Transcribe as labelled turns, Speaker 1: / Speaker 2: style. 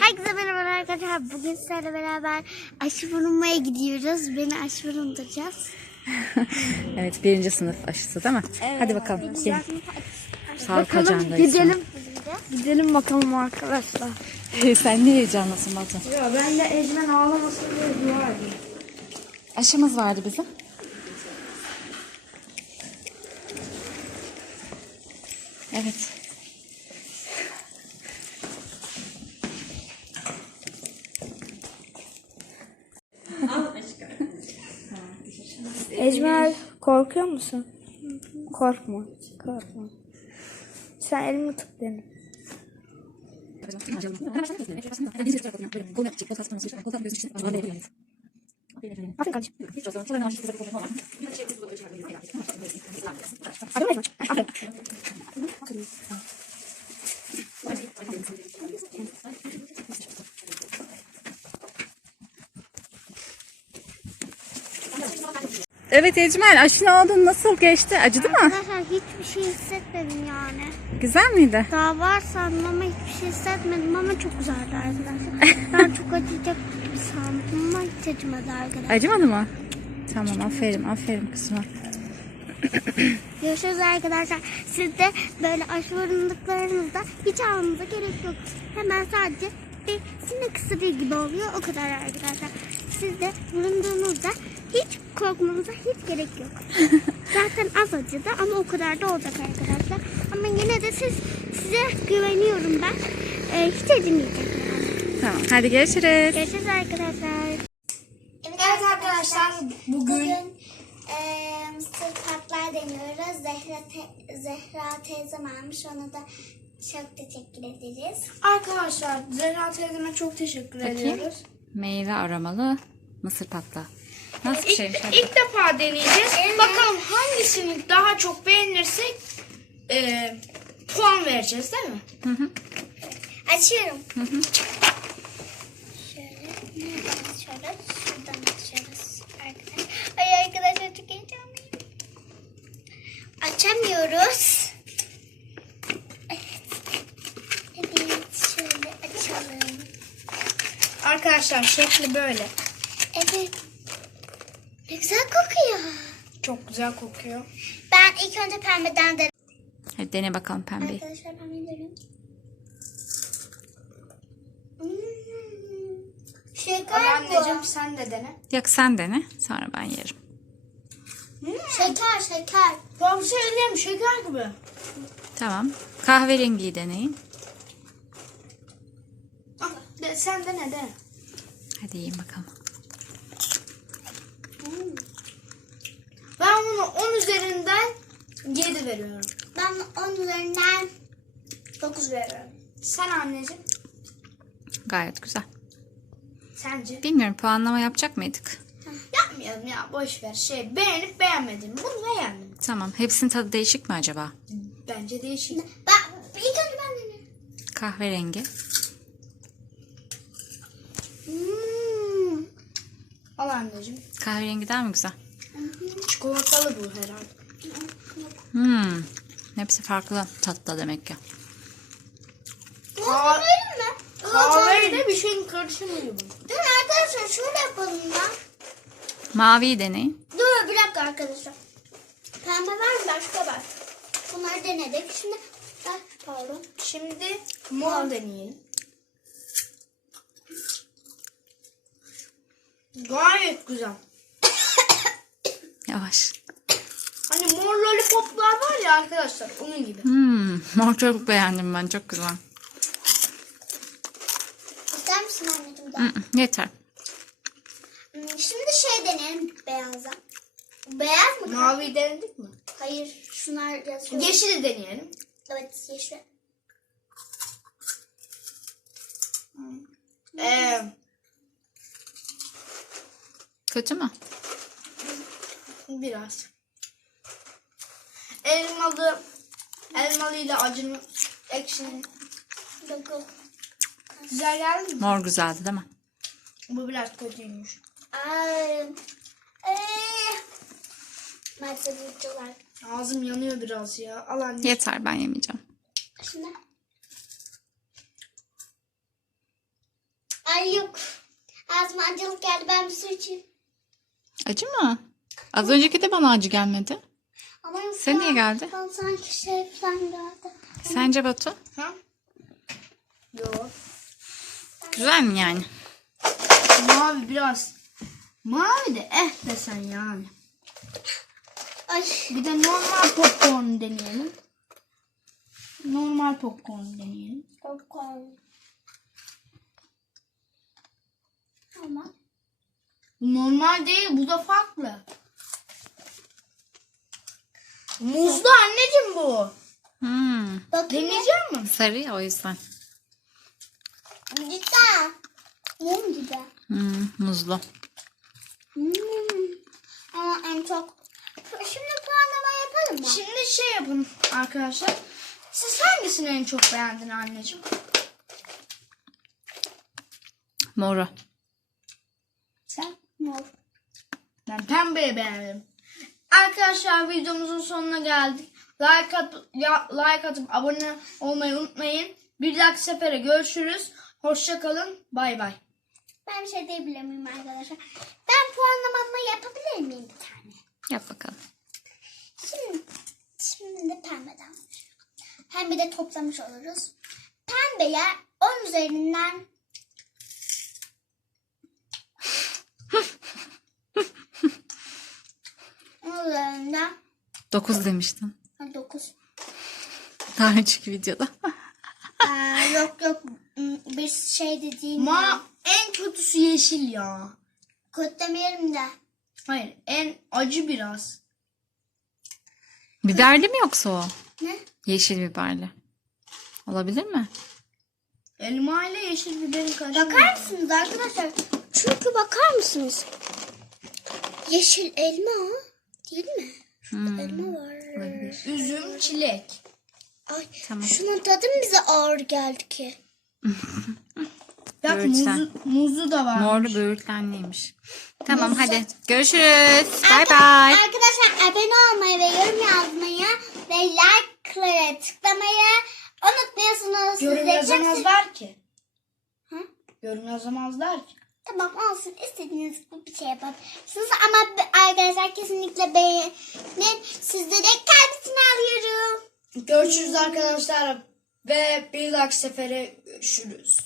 Speaker 1: Herkese merhaba arkadaşlar. Bugün sizlerle beraber aşı vurulmaya gidiyoruz. Beni aşı vurulacağız.
Speaker 2: Evet birinci sınıf aşısı değil mi? Hadi bakalım. Gel. Sağlık
Speaker 3: Bakalım gidelim. Gidelim bakalım arkadaşlar.
Speaker 2: Sen niye heyecanlısın Batu?
Speaker 3: Ya ben de Ecmen ağlamasın diye dua edeyim.
Speaker 2: Aşımız vardı bizim. Evet.
Speaker 3: Ecmen korkuyor musun? Korkma. Korkma. Sen elimi tut benim. Aferin kardeşim. Aferin. Aferin.
Speaker 2: Evet Ecmel aşını aldın nasıl geçti? Acıdı mı?
Speaker 1: Arkadaşlar hiçbir şey hissetmedim yani.
Speaker 2: Güzel miydi?
Speaker 1: Daha var sandım ama hiçbir şey hissetmedim ama çok güzeldi arkadaşlar. ben çok acıyacak gibi sandım ama hiç acımadı arkadaşlar.
Speaker 2: Acımadı mı? Tamam aferin aferin kızıma.
Speaker 1: Görüşürüz arkadaşlar. Siz de böyle aşı vuruldıklarınızda hiç almanıza gerek yok. Hemen sadece bir sinek ısırığı gibi oluyor. O kadar arkadaşlar. Siz de vurulduğunuzda hiç korkmanıza hiç gerek yok. Zaten az acıdı ama o kadar da olacak arkadaşlar. Ama yine de siz size güveniyorum ben. Ee, hiç acımayacak yani.
Speaker 2: Tamam hadi görüşürüz.
Speaker 1: Görüşürüz arkadaşlar. Evet arkadaşlar bugün, eee mısır patlar deniyoruz. Zehra, te- Zehra teyzem almış ona da çok teşekkür ederiz.
Speaker 3: Arkadaşlar Zehra teyzeme çok teşekkür ediyoruz.
Speaker 2: Meyve aromalı mısır patla. Nasıl bir
Speaker 3: İlk,
Speaker 2: şeymiş? hadi.
Speaker 3: ilk defa deneyeceğiz. Bakalım hangisini daha çok beğenirsek e, puan vereceğiz değil mi?
Speaker 1: Açıyorum. Şöyle, nereden açıyoruz? Şuradan açıyoruz arkadaşlar. Ay arkadaşlar çok heyecanlıyım. Açamıyoruz. Evet. Evet, şöyle açalım.
Speaker 3: Arkadaşlar şekli böyle.
Speaker 1: Evet. Ne güzel kokuyor.
Speaker 3: Çok güzel kokuyor.
Speaker 1: Ben ilk önce pembeden denedim.
Speaker 2: Hadi dene bakalım pembeyi.
Speaker 1: Arkadaşlar pembeyi deniyorum. Hmm. Şeker
Speaker 3: Anneciğim
Speaker 1: bu.
Speaker 3: sen de dene.
Speaker 2: Yok sen dene sonra ben yerim.
Speaker 1: Şeker şeker.
Speaker 3: Ben bir şey diyeyim şeker gibi.
Speaker 2: Tamam. Kahverengiyi deneyin.
Speaker 3: Ah, de, sen dene de.
Speaker 2: Hadi yiyin bakalım.
Speaker 3: Ben bunu 10 üzerinden 7 veriyorum.
Speaker 1: Ben 10 üzerinden 9 veriyorum.
Speaker 3: Sen anneciğim.
Speaker 2: Gayet güzel.
Speaker 3: Sence?
Speaker 2: Bilmiyorum puanlama yapacak mıydık?
Speaker 3: Yapmayalım ya boş ver. Şey beğenip beğenmedim. Bunu beğendim.
Speaker 2: Tamam. Hepsinin tadı değişik mi acaba?
Speaker 3: Bence değişik.
Speaker 1: Ben ilk önce ben deneyeyim.
Speaker 2: Kahverengi.
Speaker 1: Hmm.
Speaker 3: Al anneciğim.
Speaker 2: Kahverengiden mi güzel?
Speaker 3: Çikolatalı bu herhalde.
Speaker 2: Hmm. Hepsi farklı tatta demek ki.
Speaker 1: Mi?
Speaker 3: kahveyle bir şeyin karışımı gibi.
Speaker 1: Dur arkadaşlar şöyle yapalım ya.
Speaker 2: Maviyi deneyin.
Speaker 1: Dur bir dakika arkadaşlar. Pembe var mı? Başka var. Bunları denedik. Şimdi ah, pardon.
Speaker 3: Şimdi mor deneyelim. Gayet güzel.
Speaker 2: Yavaş.
Speaker 3: Hani mor lollipoplar var ya arkadaşlar onun gibi.
Speaker 2: Hmm. Mor çok beğendim ben. Çok güzel.
Speaker 1: İster misin anneciğim daha?
Speaker 2: Hmm, Yeter.
Speaker 1: Hmm, Şimdi şey deneyelim beyaza. Beyaz mı?
Speaker 3: Mavi denedik mi?
Speaker 1: Hayır şunlar yazıyor.
Speaker 3: Yeşili deneyelim.
Speaker 1: Evet yeşil.
Speaker 3: Ee,
Speaker 2: Kötü mü?
Speaker 3: biraz. Elmalı, elmalıyla acının ekşinin
Speaker 1: Yok yok.
Speaker 3: güzel geldi mi?
Speaker 2: Mor güzeldi değil mi?
Speaker 3: Bu biraz kötüymüş.
Speaker 1: Ay. Eee. Maalesef videolar.
Speaker 3: Ağzım yanıyor biraz ya. Al anne.
Speaker 2: Yeter ben yemeyeceğim.
Speaker 1: Şimdi ağzıma acılık geldi. Ben bir su içeyim.
Speaker 2: Acı mı? Az önceki de bana acı gelmedi.
Speaker 1: Ama
Speaker 2: Sen niye geldi?
Speaker 1: Ben sanki şey falan geldi.
Speaker 2: Sence Batu?
Speaker 3: Ha? Yok.
Speaker 2: Güzel mi yani?
Speaker 3: Mavi biraz. Mavi de eh desen yani.
Speaker 1: Ay.
Speaker 3: Bir de normal popcorn deneyelim. Normal popcorn deneyelim.
Speaker 1: Popcorn. Ama
Speaker 3: Bu normal değil, bu da farklı. Muzlu anneciğim bu.
Speaker 2: Hmm.
Speaker 3: Deneyecek misin?
Speaker 2: Sarı ya o yüzden.
Speaker 1: Cidden. Mum gibi.
Speaker 2: Hmm, muzlu.
Speaker 1: Hmm. Ama en çok. Şimdi puanlama yapalım mı?
Speaker 3: Şimdi şey yapın arkadaşlar. Siz hangisini en çok beğendin anneciğim?
Speaker 2: Moru.
Speaker 3: Sen?
Speaker 1: Mor.
Speaker 3: Ben pembeyi beğendim. Arkadaşlar videomuzun sonuna geldik. Like, at, ya, like atıp abone olmayı unutmayın. Bir dahaki sefere görüşürüz. Hoşçakalın. Bay bay.
Speaker 1: Ben bir şey diyebilir miyim arkadaşlar? Ben puanlamamı yapabilir miyim bir tane?
Speaker 2: Yap bakalım.
Speaker 1: Şimdi, şimdi de pembeden. Pembe de toplamış oluruz. Pembeye 10 üzerinden Üzerinden
Speaker 2: 9 demiştin.
Speaker 1: 9.
Speaker 2: Daha önceki videoda.
Speaker 1: Aa, yok yok bir şey dediğim
Speaker 3: Ma en kötüsü yeşil ya.
Speaker 1: Kötü demeyelim de.
Speaker 3: Hayır en acı biraz.
Speaker 2: Biberli mi yoksa o?
Speaker 1: Ne?
Speaker 2: Yeşil biberli. Olabilir mi?
Speaker 3: Elma ile yeşil biberin karışımı.
Speaker 1: Bakar mısınız arkadaşlar? Çünkü bakar mısınız? Yeşil elma değil mi?
Speaker 2: Hmm.
Speaker 1: Elma var.
Speaker 2: Olabilir.
Speaker 3: Üzüm, çilek.
Speaker 1: Ay,
Speaker 2: Tamam.
Speaker 1: şunun tadı mı bize ağır geldi ki?
Speaker 3: Bak
Speaker 2: Böğürtlen.
Speaker 3: muzu, muzu da var.
Speaker 2: Morlu böğürtlenliymiş. Tamam hadi. Görüşürüz. Bay bay.
Speaker 1: Arkadaşlar abone olmayı ve yorum yazmayı ve like'lara tıklamayı unutmuyorsunuz.
Speaker 3: Yorum
Speaker 1: çok sev-
Speaker 3: yazamazlar ki.
Speaker 1: Hı?
Speaker 3: Yorum yazamazlar ki.
Speaker 1: Tamam olsun istediğiniz gibi bir şey yapabilirsiniz ama arkadaşlar kesinlikle beğenin. Sizlere kalbisini alıyorum.
Speaker 3: Görüşürüz arkadaşlar ve bir dahaki sefere görüşürüz.